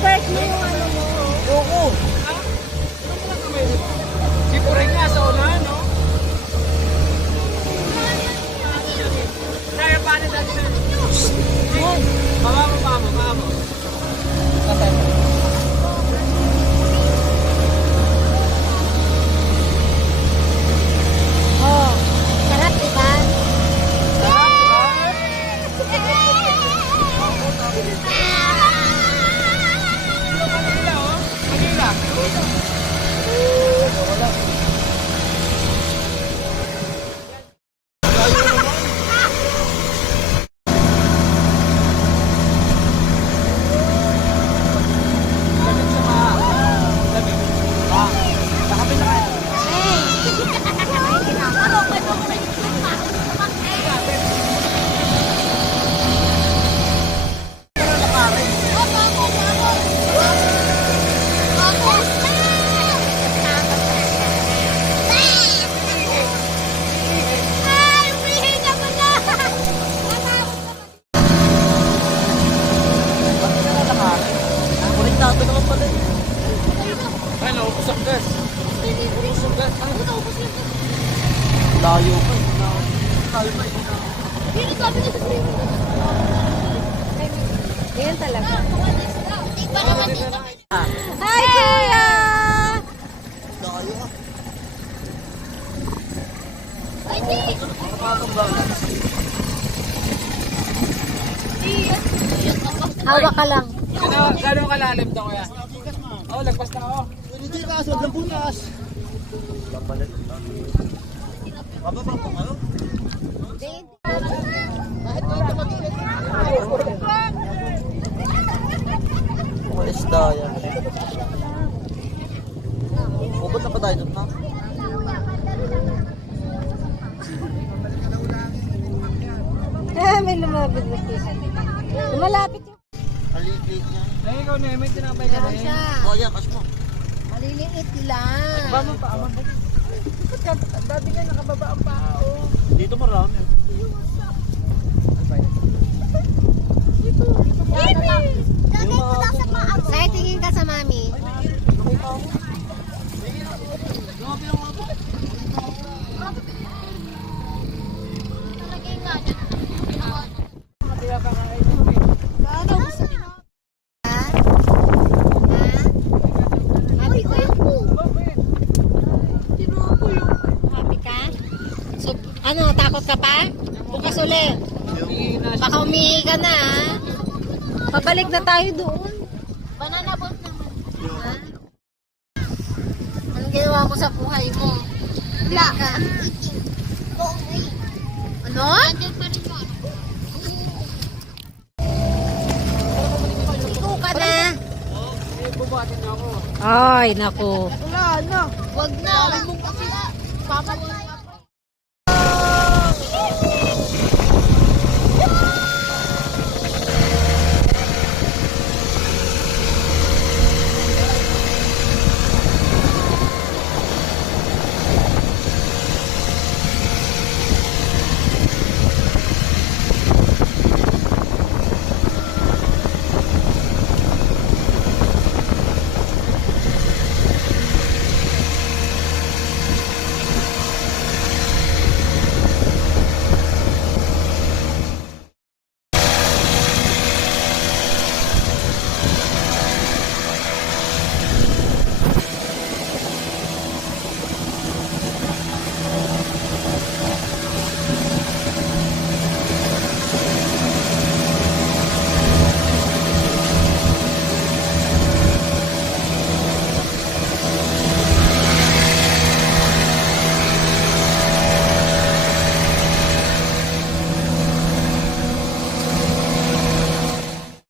i-reverse mo yung ano mo. Oo. Sipurin nga sa unahan, no? Kaya paano dati sir? Baba mo. Oh, sarap diba? Manila, oh. Manila. Konektado naman pala eh. Ay, naubos ang gas. Naubos ang gas. Layo pa eh. Layo pa eh. Yan talaga. Ah. Hi, Kuya! Layo ah. Hawak ka lang. Gano'ng kalalim to, kuya? Oo, lagpas na ako. Hindi ka, sobrang butas. Mababa pa kayo? Mga isda yan. Ubod na pa tayo doon, ha? May lumapit na fish. Lumalapit yung... Maliit niya. Ay, ikaw na, may tinapay ka Meron rin. siya. Oh, yan, kas mo. Maliliit lang. Ba mo pa, aman. Ba't ka, dati ka nakababa ang pao. Dito marami. Sa'yo, tingin ka sa mami. Happy ka? So, ano, takot ka pa? Bukas ulit. Baka umihi ka na, ha? Pabalik na tayo doon. Banana boat naman. Ha? Anong ginawa mo sa buhay mo? Wala ka. Ano? Ikaw ka na. Eh, bubuhatin na ako. Ay, naku. Wala na. Wag na. Papa mo.